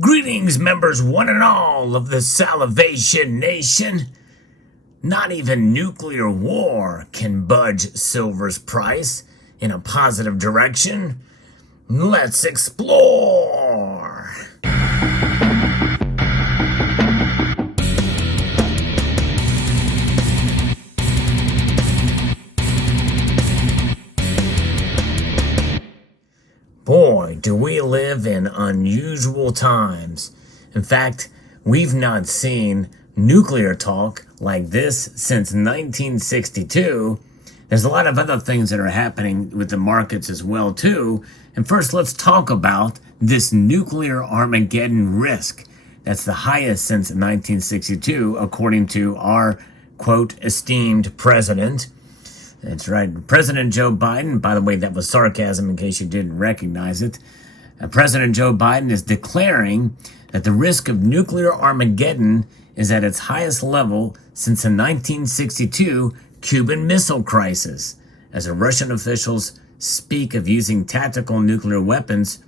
Greetings, members one and all of the Salivation Nation. Not even nuclear war can budge silver's price in a positive direction. Let's explore. Boy, do we live in unusual times. In fact, we've not seen nuclear talk like this since 1962. There's a lot of other things that are happening with the markets as well, too. And first, let's talk about this nuclear Armageddon risk. That's the highest since 1962, according to our, quote, esteemed president. That's right. President Joe Biden, by the way, that was sarcasm in case you didn't recognize it. President Joe Biden is declaring that the risk of nuclear Armageddon is at its highest level since the 1962 Cuban Missile Crisis, as Russian officials speak of using tactical nuclear weapons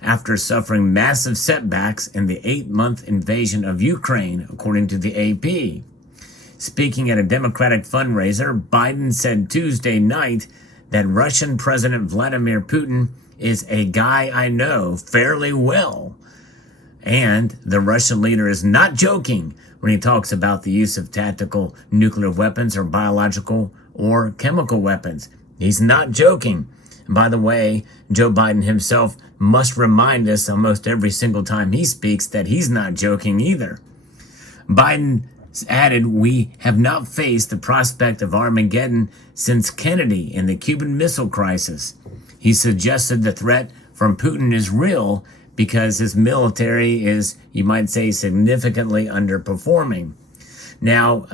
after suffering massive setbacks in the 8-month invasion of Ukraine, according to the AP. Speaking at a Democratic fundraiser, Biden said Tuesday night that Russian President Vladimir Putin is a guy I know fairly well. And the Russian leader is not joking when he talks about the use of tactical nuclear weapons or biological or chemical weapons. He's not joking. And by the way, Joe Biden himself must remind us almost every single time he speaks that he's not joking either. Biden added, "We have not faced the prospect of Armageddon since Kennedy in the Cuban Missile Crisis." He suggested the threat from Putin is real because his military is, you might say, significantly underperforming. Now,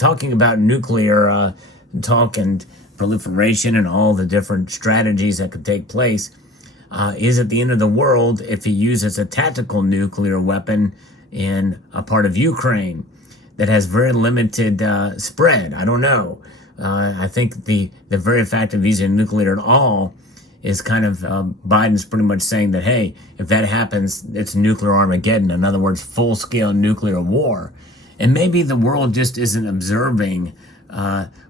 talking about nuclear talk and proliferation and all the different strategies that could take place, is at the end of the world if he uses a tactical nuclear weapon in a part of Ukraine that has very limited spread. I don't know. I think the very fact of using nuclear at all is kind of Biden's pretty much saying that, hey, if that happens, it's nuclear Armageddon. In other words, full-scale nuclear war. And maybe the world just isn't observing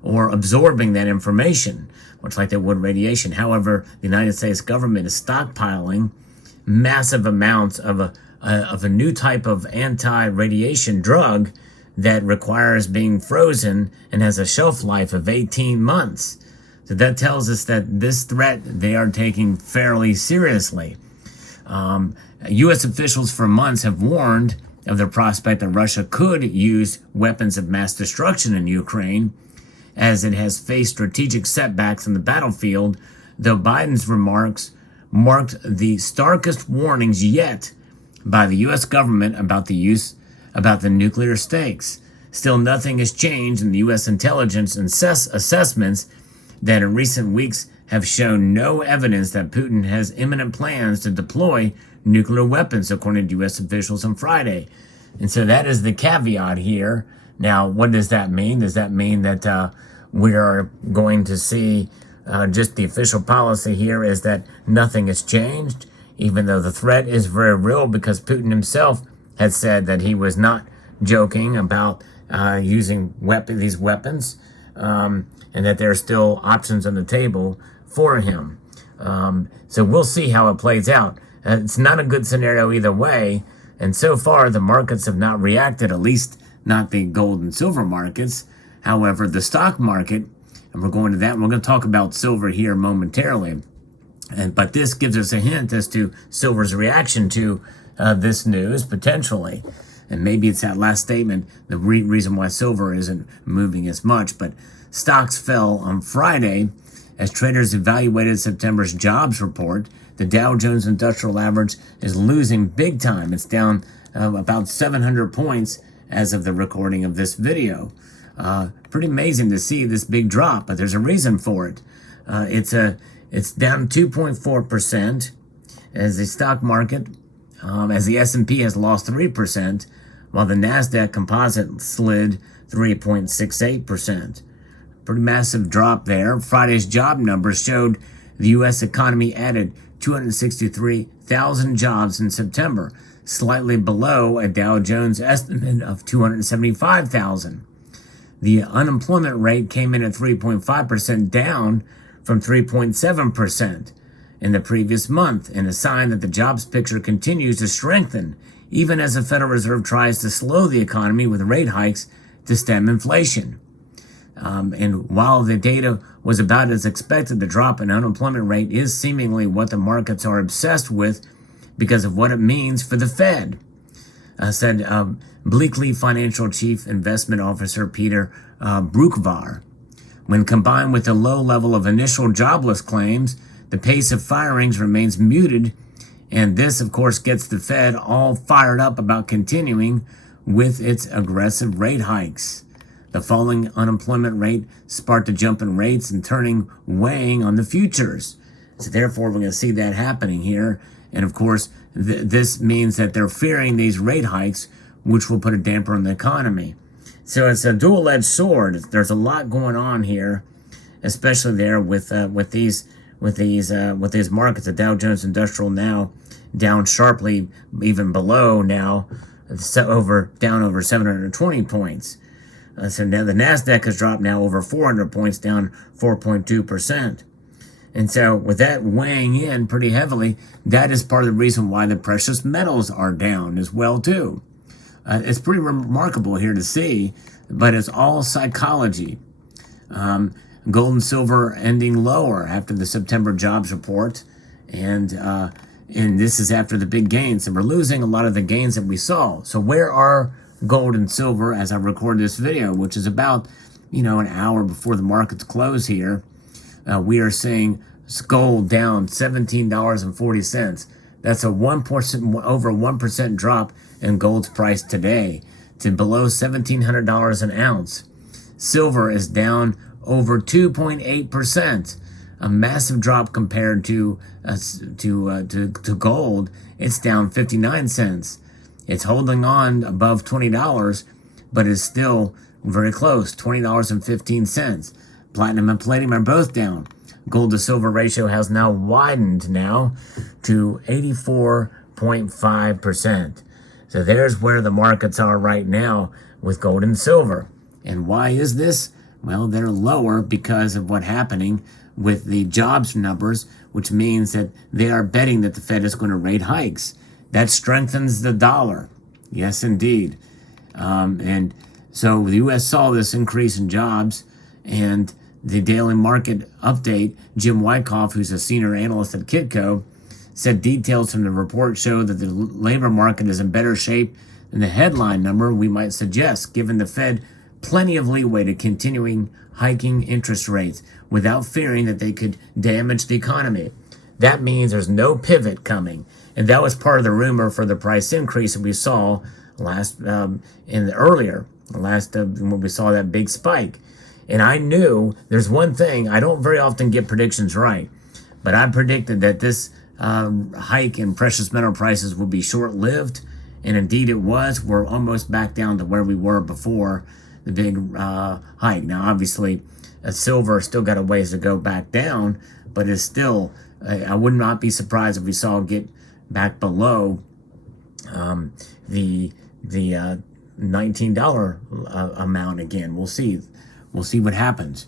or absorbing that information, much like they would radiation. However, the United States government is stockpiling massive amounts of a new type of anti-radiation drug that requires being frozen and has a shelf life of 18 months. So that tells us that this threat they are taking fairly seriously. U.S. officials for months have warned of the prospect that Russia could use weapons of mass destruction in Ukraine, as it has faced strategic setbacks on the battlefield, though Biden's remarks marked the starkest warnings yet by the U.S. government about the nuclear stakes. Still, nothing has changed in the U.S. intelligence assessments that in recent weeks have shown no evidence that Putin has imminent plans to deploy nuclear weapons, according to U.S. officials on Friday. And so that is the caveat here. Now, what does that mean? Does that mean that we are going to see just the official policy here is that nothing has changed, even though the threat is very real, because Putin himself had said that he was not joking about using these weapons, and that there are still options on the table for him. So we'll see how it plays out. It's not a good scenario either way, and so far the markets have not reacted, at least not the gold and silver markets. However, the stock market, and we're going to that, and we're going to talk about silver here momentarily, but this gives us a hint as to silver's reaction to this news, potentially. And maybe it's that last statement, the reason why silver isn't moving as much. But stocks fell on Friday as traders evaluated September's jobs report. The Dow Jones Industrial Average is losing big time. It's down about 700 points as of the recording of this video. Pretty amazing to see this big drop, but there's a reason for it. It's down 2.4% as the stock market, as the S&P has lost 3%, while the NASDAQ composite slid 3.68%. Pretty massive drop there. Friday's job numbers showed the U.S. economy added 263,000 jobs in September, slightly below a Dow Jones estimate of 275,000. The unemployment rate came in at 3.5%, down from 3.7% in the previous month, and a sign that the jobs picture continues to strengthen, even as the Federal Reserve tries to slow the economy with rate hikes to stem inflation. And while the data was about as expected, the drop in unemployment rate is seemingly what the markets are obsessed with because of what it means for the Fed, said Bleakley Financial Chief Investment Officer Peter Brookvar. When combined with the low level of initial jobless claims, the pace of firings remains muted, and this, of course, gets the Fed all fired up about continuing with its aggressive rate hikes. The falling unemployment rate sparked a jump in rates and weighing on the futures. So therefore, we're going to see that happening here. And of course, this means that they're fearing these rate hikes, which will put a damper on the economy. So it's a dual-edged sword. There's a lot going on here, especially there with these markets. The Dow Jones Industrial now down sharply, even below now, down over 720 points. So now the Nasdaq has dropped now over 400 points, down 4.2%. And so with that weighing in pretty heavily, that is part of the reason why the precious metals are down as well too. It's pretty remarkable here to see, but it's all psychology. Gold and silver ending lower after the September jobs report, and this is after the big gains, and we're losing a lot of the gains that we saw. So where are gold and silver as I record this video, which is about an hour before the markets close here? We are seeing gold down $17.40. That's a 1% over 1% drop in gold's price today to below $1,700 an ounce. Silver is down over 2.8%, a massive drop compared to gold. It's down 59 cents. It's holding on above $20, but is still very close, $20.15. Platinum and palladium are both down. Gold to silver ratio has now widened now to 84.5%. So there's where the markets are right now with gold and silver. And why is this? Well, they're lower because of what's happening with the jobs numbers, which means that they are betting that the Fed is going to rate hikes. That strengthens the dollar. Yes, indeed. And so the U.S. saw this increase in jobs, and the daily market update, Jim Wyckoff, who's a senior analyst at Kitco, said details from the report show that the labor market is in better shape than the headline number we might suggest, giving the Fed plenty of leeway to continuing hiking interest rates without fearing that they could damage the economy. That means there's no pivot coming. And that was part of the rumor for the price increase that we saw when we saw that big spike. And I knew there's one thing, I don't very often get predictions right, but I predicted that this hike in precious metal prices would be short-lived, and indeed it was. We're almost back down to where we were before the big hike. Now, obviously, silver still got a ways to go back down, but it's still, I would not be surprised if we saw it get back below the $19 amount again. We'll see. We'll see what happens.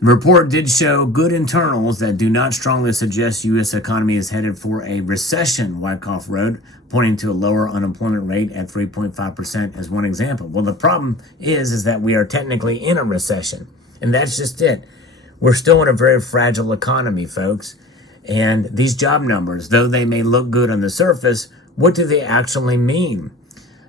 The report did show good internals that do not strongly suggest U.S. economy is headed for a recession, Wyckoff wrote, pointing to a lower unemployment rate at 3.5% as one example. Well, the problem is that we are technically in a recession, and that's just it. We're still in a very fragile economy, folks. And these job numbers, though they may look good on the surface, what do they actually mean?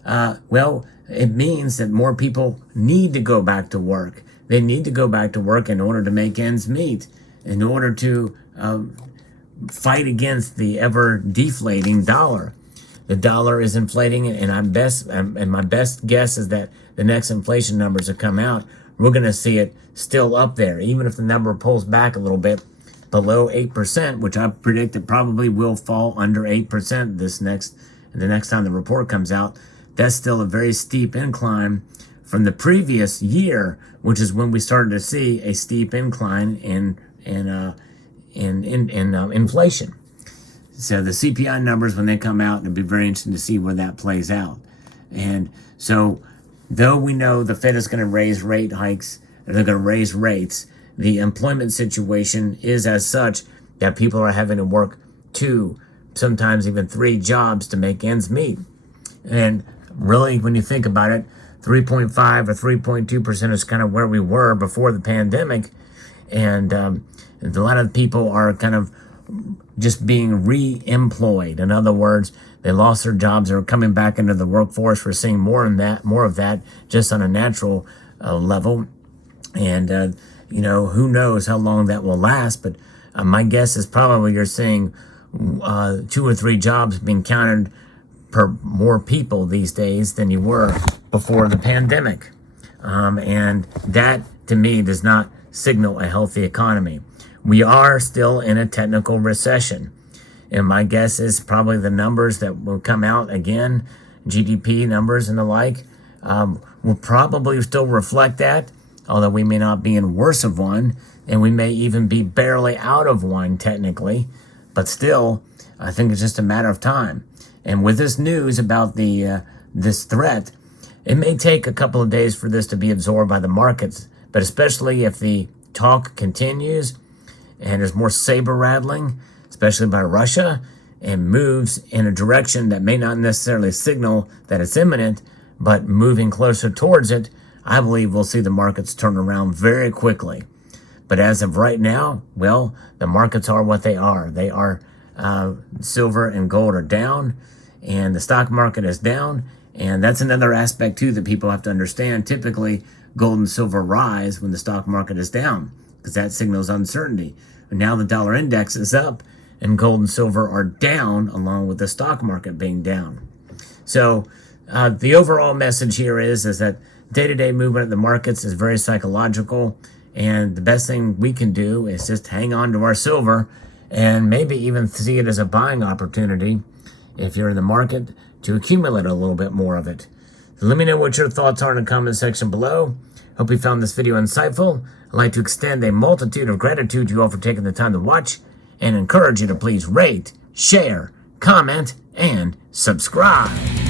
Well, it means that more people need to go back to work. They need to go back to work in order to make ends meet, in order to fight against the ever deflating dollar. The dollar is inflating, and my best guess is that the next inflation numbers that come out, we're going to see it still up there, even if the number pulls back a little bit below 8%, which I predict it probably will fall under 8% the next time the report comes out. That's still a very steep incline from the previous year, which is when we started to see a steep incline in inflation. So the CPI numbers, when they come out, it'll be very interesting to see where that plays out. And so, though we know the Fed is going to raise rate hikes, or they're going to raise rates, the employment situation is as such that people are having to work 2, sometimes even 3 jobs to make ends meet. And really, when you think about it, 3.5 or 3.2% is kind of where we were before the pandemic. And a lot of people are kind of just being re-employed. In other words, they lost their jobs, they're coming back into the workforce. We're seeing more of that just on a natural level. And, who knows how long that will last, but my guess is probably you're seeing 2 or 3 jobs being counted per more people these days than you were before the pandemic. And that, to me, does not signal a healthy economy. We are still in a technical recession. And my guess is probably the numbers that will come out again, GDP numbers and the like, will probably still reflect that, although we may not be in worse of one, and we may even be barely out of one technically. But still, I think it's just a matter of time. And with this news about this threat, it may take a couple of days for this to be absorbed by the markets, but especially if the talk continues and there's more saber rattling, especially by Russia, and moves in a direction that may not necessarily signal that it's imminent, but moving closer towards it, I believe we'll see the markets turn around very quickly. But as of right now, well, the markets are what they are. They are, silver and gold are down, and the stock market is down. And that's another aspect, too, that people have to understand. Typically, gold and silver rise when the stock market is down, because that signals uncertainty. But now the dollar index is up, and gold and silver are down, along with the stock market being down. So the overall message here is that day-to-day movement of the markets is very psychological, and the best thing we can do is just hang on to our silver and maybe even see it as a buying opportunity if you're in the market to accumulate a little bit more of it. So let me know what your thoughts are in the comment section below. Hope you found this video insightful. I'd like to extend a multitude of gratitude to you all for taking the time to watch, and encourage you to please rate, share, comment, and subscribe.